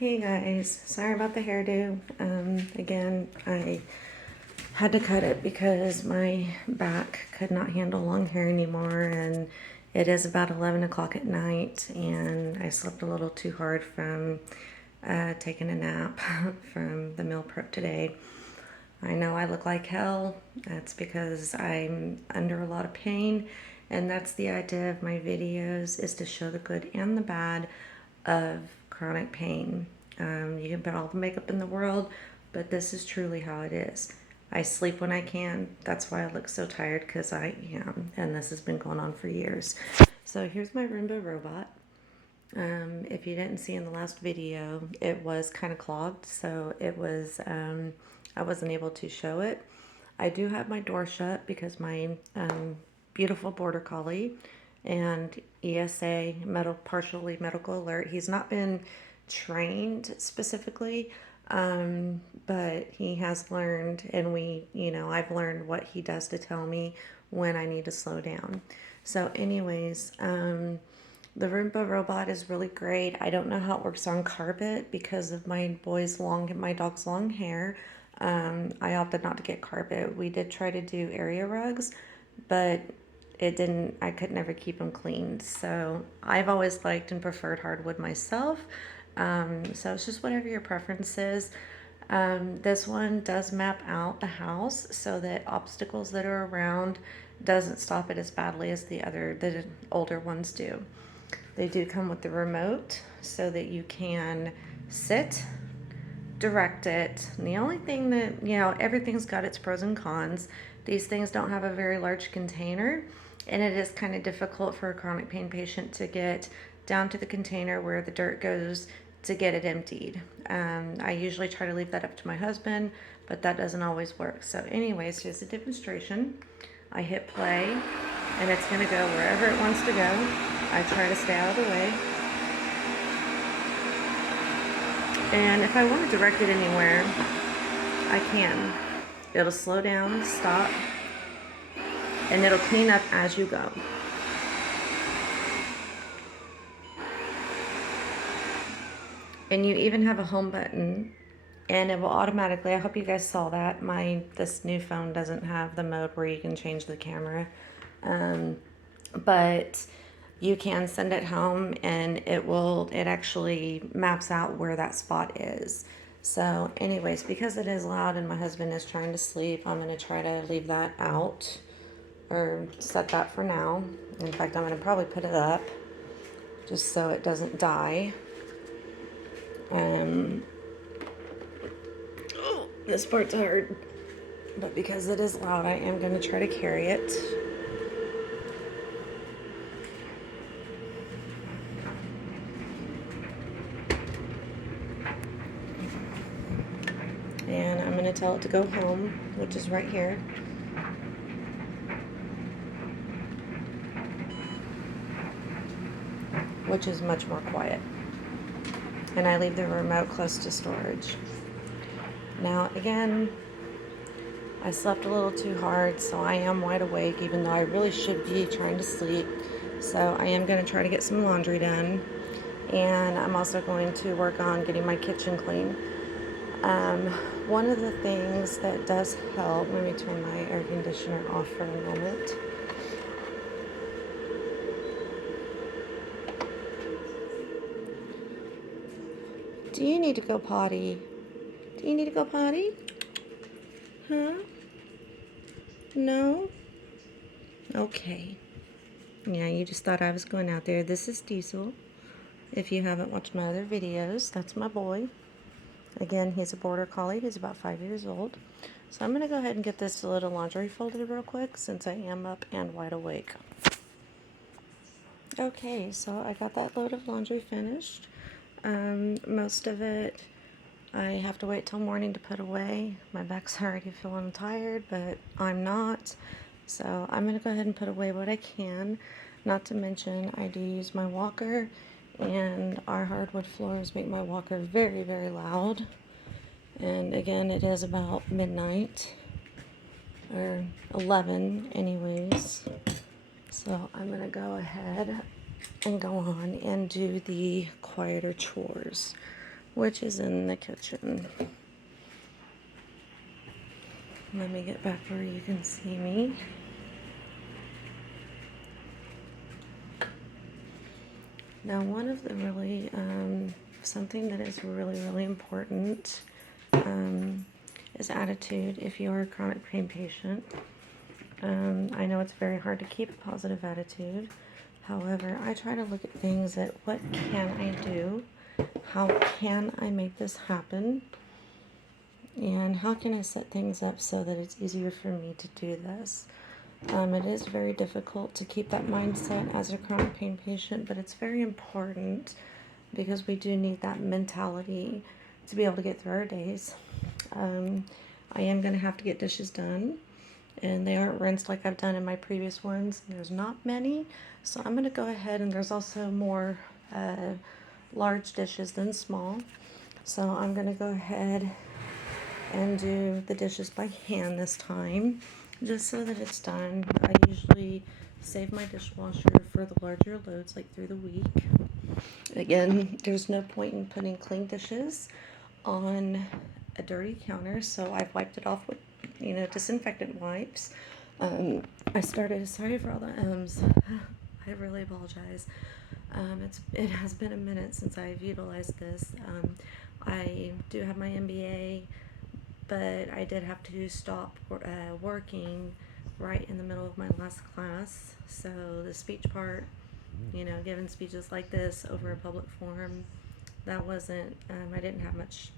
Hey guys, sorry about the hairdo. Again, I had to cut it because my back could not handle long hair anymore, and it is about 11 o'clock at night, and I slept a little too hard from taking a nap from the meal prep today. I know I look like hell. That's because I'm under a lot of pain, and that's the idea of my videos, is to show the good and the bad of chronic pain. You can put all the makeup in the world, but this is truly how it is. I sleep when I can. That's why I look so tired, because I am, and this has been going on for years. So here's my Roomba robot. If you didn't see in the last video, it was kind of clogged, so it was, I wasn't able to show it. I do have my door shut because my beautiful border collie and ESA, partially medical alert, he's not been trained specifically, but he has learned, and I've learned what he does to tell me when I need to slow down. So anyways, the Roomba robot is really great. I don't know how it works on carpet because of my dog's long hair. I opted not to get carpet. We did try to do area rugs, but I could never keep them clean. So I've always liked and preferred hardwood myself. So it's just whatever your preference is. This one does map out the house so that obstacles that are around doesn't stop it as badly as the older ones do. They do come with the remote so that you can sit, direct it. And the only thing that, everything's got its pros and cons. These things don't have a very large container, and it is kind of difficult for a chronic pain patient to get down to the container where the dirt goes to get it emptied. I usually try to leave that up to my husband, but that doesn't always work. So anyways, here's a demonstration. I hit play, and it's going to go wherever it wants to go. I try to stay out of the way. And if I want to direct it anywhere, I can. It'll slow down, stop, and it'll clean up as you go. And you even have a home button, and it will automatically, I hope you guys saw that, this new phone doesn't have the mode where you can change the camera, but you can send it home, and it actually maps out where that spot is. So anyways, because it is loud and my husband is trying to sleep, I'm going to try to leave that out, or set that for now. In fact, I'm going to probably put it up just so it doesn't die. Oh, this part's hard, but because it is loud, I am going to try to carry it. And I'm going to tell it to go home, which is right here. Which is much more quiet. And I leave the remote close to storage. Now, again, I slept a little too hard, so I am wide awake, even though I really should be trying to sleep. So I am going to try to get some laundry done. And I'm also going to work on getting my kitchen clean. One of the things that does help, let me turn my air conditioner off for a moment. Do you need to go potty? Do you need to go potty? Huh? No? Okay. Yeah, you just thought I was going out there. This is Diesel. If you haven't watched my other videos, that's my boy. Again, he's a border collie. He's about 5 years old. So I'm going to go ahead and get this little laundry folded real quick since I am up and wide awake. Okay, so I got that load of laundry finished. Most of it I have to wait till morning to put away. My back's already feeling tired, but I'm not. So I'm going to go ahead and put away what I can. Not to mention, I do use my walker, and our hardwood floors make my walker very, very loud. And again, it is about midnight, or 11 anyways. So I'm going to go ahead and go on and do the quieter chores. which is in the kitchen. Let me get back where you can see me. Now, one of the really, something that is really important is attitude if you're a chronic pain patient. I know it's very hard to keep a positive attitude. However, I try to look at things at what can I do? How can I make this happen? And how can I set things up so that it's easier for me to do this? It is very difficult to keep that mindset as a chronic pain patient, but it's very important because we do need that mentality to be able to get through our days. I am going to have to get dishes done, and they aren't rinsed like I've done in my previous ones. There's not many, so I'm going to go ahead, and there's also more large dishes than small. So I'm going to go ahead and do the dishes by hand this time, just so that it's done. I usually save my dishwasher for the larger loads, like through the week. Again, there's no point in putting clean dishes on a dirty counter, so I've wiped it off with, disinfectant wipes. Sorry for all the ums. I really apologize. It has been a minute since I've utilized this. I do have my MBA, but I did have to stop working right in the middle of my last class. So the speech part, giving speeches like this over a public forum, that wasn't, I didn't have much,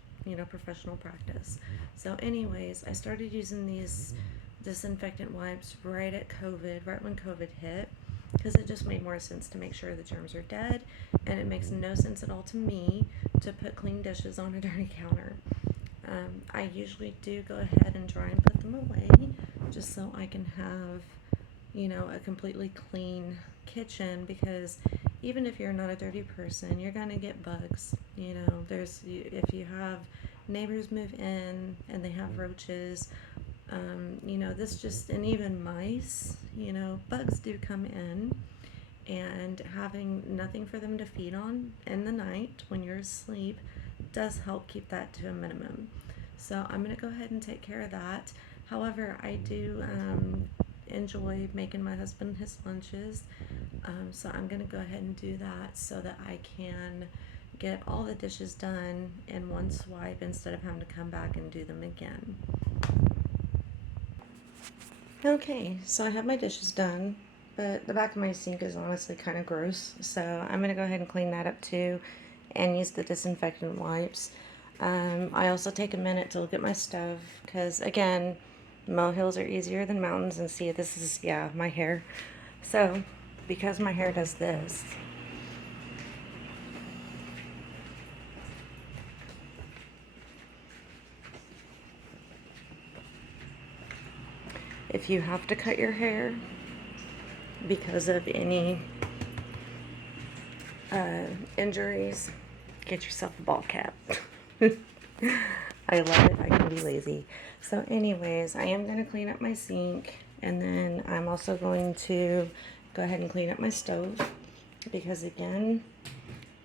professional practice. So anyways, I started using these disinfectant wipes right when COVID hit, because it just made more sense to make sure the germs are dead, and it makes no sense at all to me to put clean dishes on a dirty counter. I usually do go ahead and try and put them away just so I can have, a completely clean kitchen, because even if you're not a dirty person, you're going to get bugs. If you have neighbors move in and they have roaches, and even mice, bugs do come in, and having nothing for them to feed on in the night when you're asleep does help keep that to a minimum. So I'm going to go ahead and take care of that. However, I do enjoy making my husband his lunches, so I'm going to go ahead and do that so that I can get all the dishes done in one swipe instead of having to come back and do them again. Okay, so I have my dishes done, but the back of my sink is honestly kind of gross, so I'm going to go ahead and clean that up too and use the disinfectant wipes. I also take a minute to look at my stove, because again, molehills are easier than mountains, and see, this is, my hair. So, because my hair does this, if you have to cut your hair because of any injuries, get yourself a ball cap. I love it. I can be lazy. So anyways, I am going to clean up my sink, and then I'm also going to go ahead and clean up my stove, because again,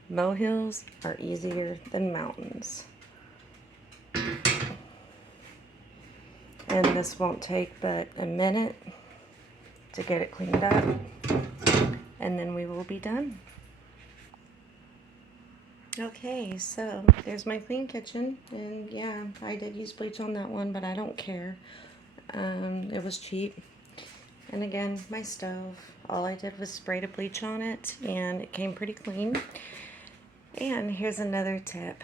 molehills are easier than mountains. And this won't take but a minute to get it cleaned up, and then we will be done. Okay, so there's my clean kitchen, and yeah, I did use bleach on that one, but I don't care. It was cheap. And again, my stove, all I did was spray the bleach on it, and it came pretty clean. And here's another tip.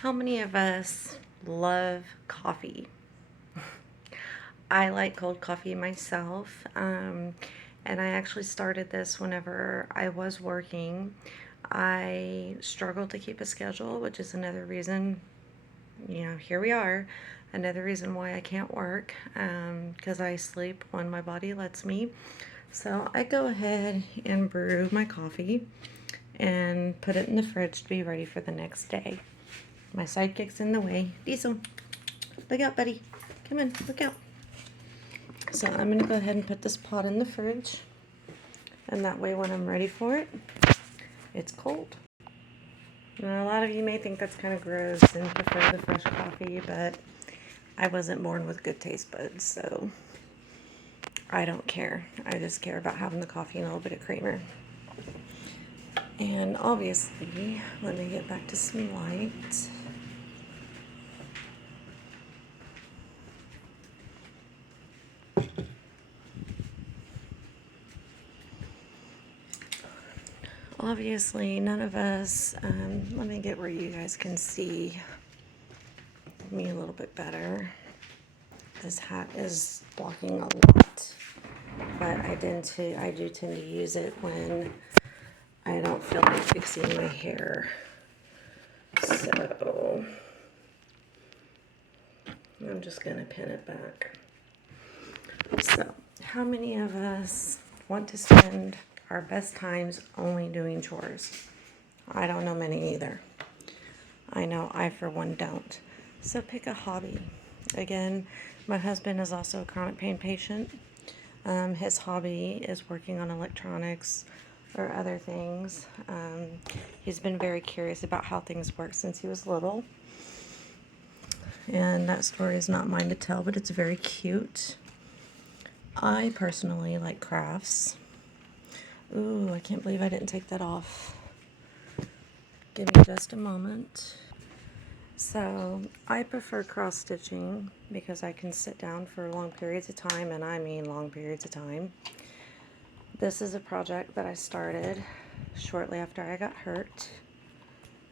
How many of us love coffee? I like cold coffee myself, and I actually started this whenever I was working. I struggled to keep a schedule, which is another reason, here we are, another reason why I can't work, because I sleep when my body lets me. So I go ahead and brew my coffee and put it in the fridge to be ready for the next day. My sidekick's in the way. Diesel, look out, buddy. Come on, look out. So I'm going to go ahead and put this pot in the fridge, and that way when I'm ready for it, it's cold. Now, a lot of you may think that's kind of gross and prefer the fresh coffee, but I wasn't born with good taste buds, so I don't care. I just care about having the coffee and a little bit of creamer. And obviously, let me get back to some light. Obviously, none of us, let me get where you guys can see me a little bit better. This hat is blocking a lot, but I do tend to use it when I don't feel like fixing my hair. So I'm just gonna pin it back. So how many of us want to spend our best times only doing chores? I don't know many either. I know I, for one, don't. So pick a hobby. Again, my husband is also a chronic pain patient. His hobby is working on electronics or other things. He's been very curious about how things work since he was little. And that story is not mine to tell, but it's very cute. I personally like crafts. Ooh, I can't believe I didn't take that off. Give me just a moment. So I prefer cross stitching because I can sit down for long periods of time, and I mean long periods of time. This is a project that I started shortly after I got hurt.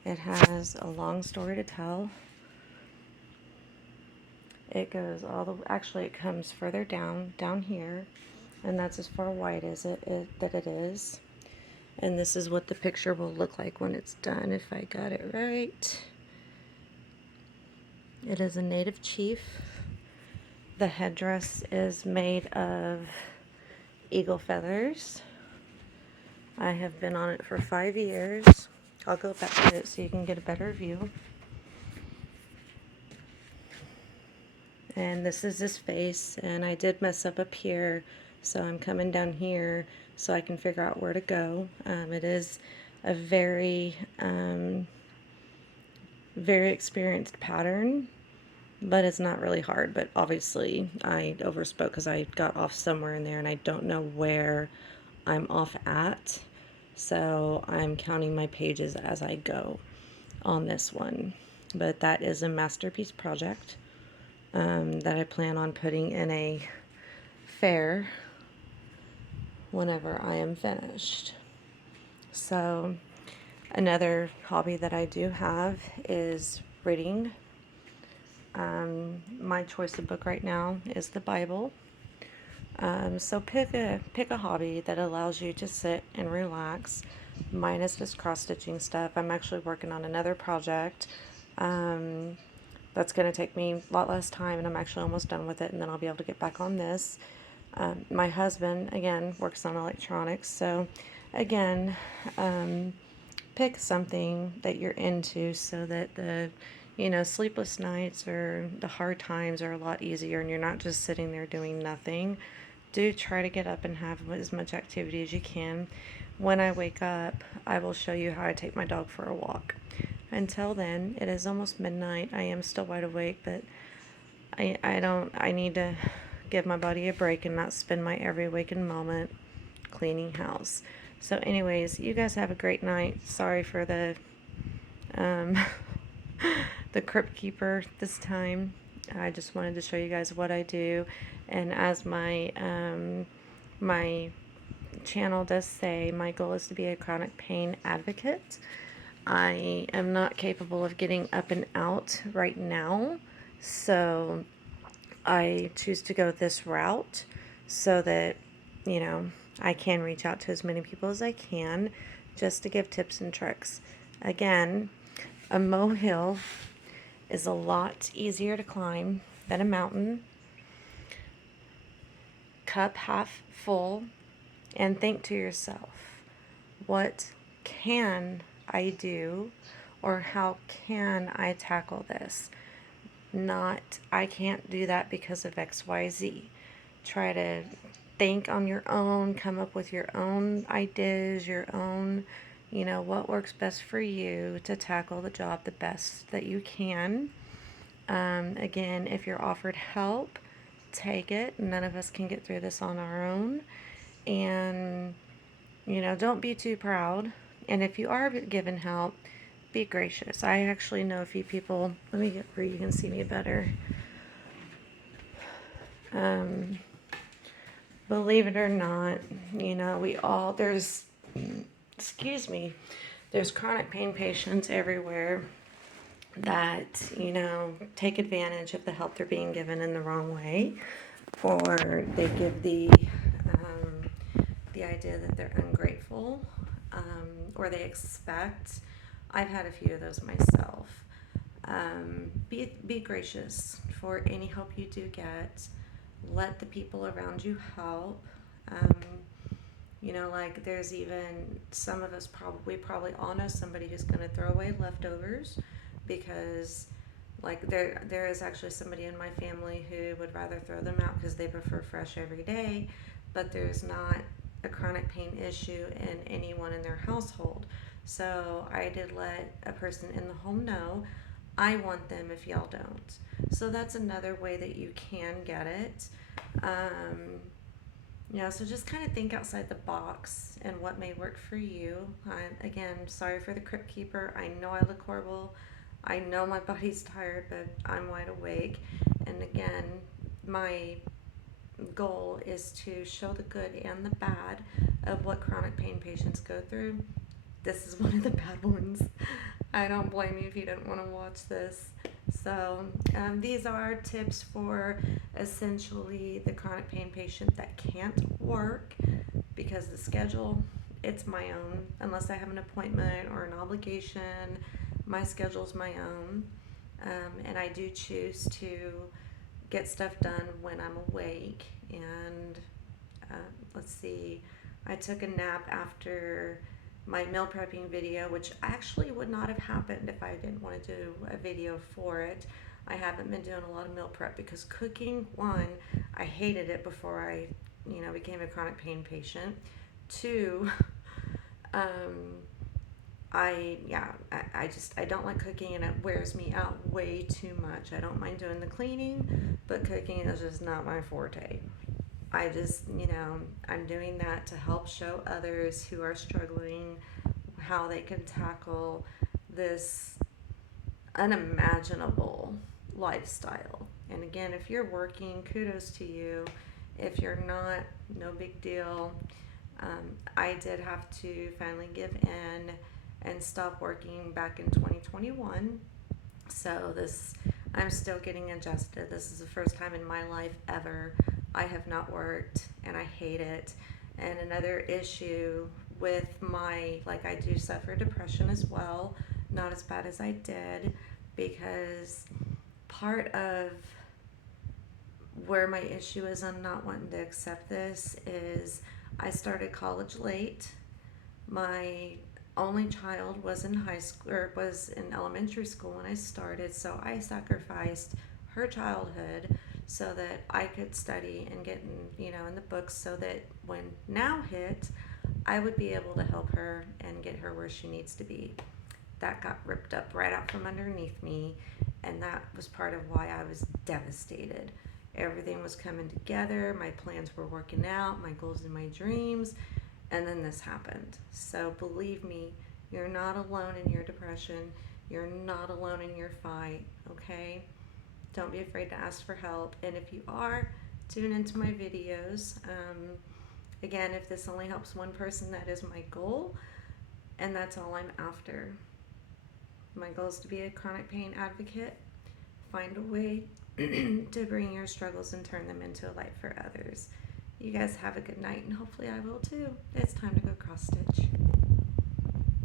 It has a long story to tell. It goes actually it comes further down here, and that's as far wide as it is. And this is what the picture will look like when it's done, if I got it right. It is a native chief. The headdress is made of eagle feathers. I have been on it for 5 years. I'll go back to it so you can get a better view. And this is his face, and I did mess up here, so I'm coming down here so I can figure out where to go. It is a very, very experienced pattern, but it's not really hard. But obviously I overspoke because I got off somewhere in there, and I don't know where I'm off at, so I'm counting my pages as I go on this one. But that is a masterpiece project that I plan on putting in a fair whenever I am finished. So another hobby that I do have is reading. My choice of book right now is the Bible. So pick a hobby that allows you to sit and relax, minus this cross-stitching stuff. I'm actually working on another project that's going to take me a lot less time, and I'm actually almost done with it, and then I'll be able to get back on this. My husband, again, works on electronics, so again, pick something that you're into so that the sleepless nights or the hard times are a lot easier, and you're not just sitting there doing nothing. Do try to get up and have as much activity as you can. When I wake up, I will show you how I take my dog for a walk. Until then, it is almost midnight. I am still wide awake, but I need to give my body a break and not spend my every waking moment cleaning house. So anyways, you guys have a great night. Sorry for the the crypt keeper this time. I just wanted to show you guys what I do, and as my my channel does say, my goal is to be a chronic pain advocate. I am not capable of getting up and out right now, so I choose to go this route so that, I can reach out to as many people as I can just to give tips and tricks. Again, a molehill is a lot easier to climb than a mountain. Cup half full, and think to yourself, what can I do, or how can I tackle this? Not, I can't do that because of XYZ. Try to think on your own, come up with your own ideas, your own you know, what works best for you to tackle the job the best that you can. Again, if you're offered help, take it. None of us can get through this on our own. And, you know, don't be too proud. And if you are given help, be gracious. I actually know a few people. Let me get where you can see me better. Um, Believe it or not, you know, excuse me, there's chronic pain patients everywhere that, you know, take advantage of the help they're being given in the wrong way, or they give the idea that they're ungrateful, or they expect. I've had a few of those myself. Be gracious for any help you do get. Let the people around you help. Um, you know, like there's even some of us probably all know somebody who's going to throw away leftovers because like there is actually somebody in my family who would rather throw them out because they prefer fresh every day, but there's not a chronic pain issue in anyone in their household. So I did let a person in the home know I want them if y'all don't. So that's another way that you can get it. Um, so just kind of think outside the box and what may work for you. Again, sorry for the crypt keeper. I know I look horrible. I know my body's tired, but I'm wide awake. And again, my goal is to show the good and the bad of what chronic pain patients go through. This is one of the bad ones. I don't blame you if you didn't want to watch this. So these are tips for essentially the chronic pain patient that can't work because the schedule, it's my own. Unless I have an appointment or an obligation, my schedule's my own. And I do choose to get stuff done when I'm awake. And let's see, I took a nap after my meal prepping video, which actually would not have happened if I didn't want to do a video for it. I haven't been doing a lot of meal prep because cooking, one, I hated it before I, became a chronic pain patient. Two, I don't like cooking and it wears me out way too much. I don't mind doing the cleaning, but cooking is just not my forte. I just, I'm doing that to help show others who are struggling how they can tackle this unimaginable lifestyle. And again, if you're working, kudos to you. If you're not, no big deal. I did have to finally give in and stop working back in 2021. So I'm still getting adjusted. This is the first time in my life ever I have not worked, and I hate it. And another issue with I do suffer depression as well, not as bad as I did, because part of where my issue is on not wanting to accept this is I started college late. My only child was in high school, or was in elementary school when I started, so I sacrificed her childhood so that I could study and get in the books, so that when now hit, I would be able to help her and get her where she needs to be. That got ripped up right out from underneath me, and that was part of why I was devastated. Everything was coming together, my plans were working out, my goals and my dreams, and then this happened. So believe me, you're not alone in your depression. You're not alone in your fight, okay? Don't be afraid to ask for help. And if you are, tune into my videos. Again, if this only helps one person, that is my goal. And that's all I'm after. My goal is to be a chronic pain advocate. Find a way to bring your struggles and turn them into a light for others. You guys have a good night, and hopefully I will too. It's time to go cross stitch.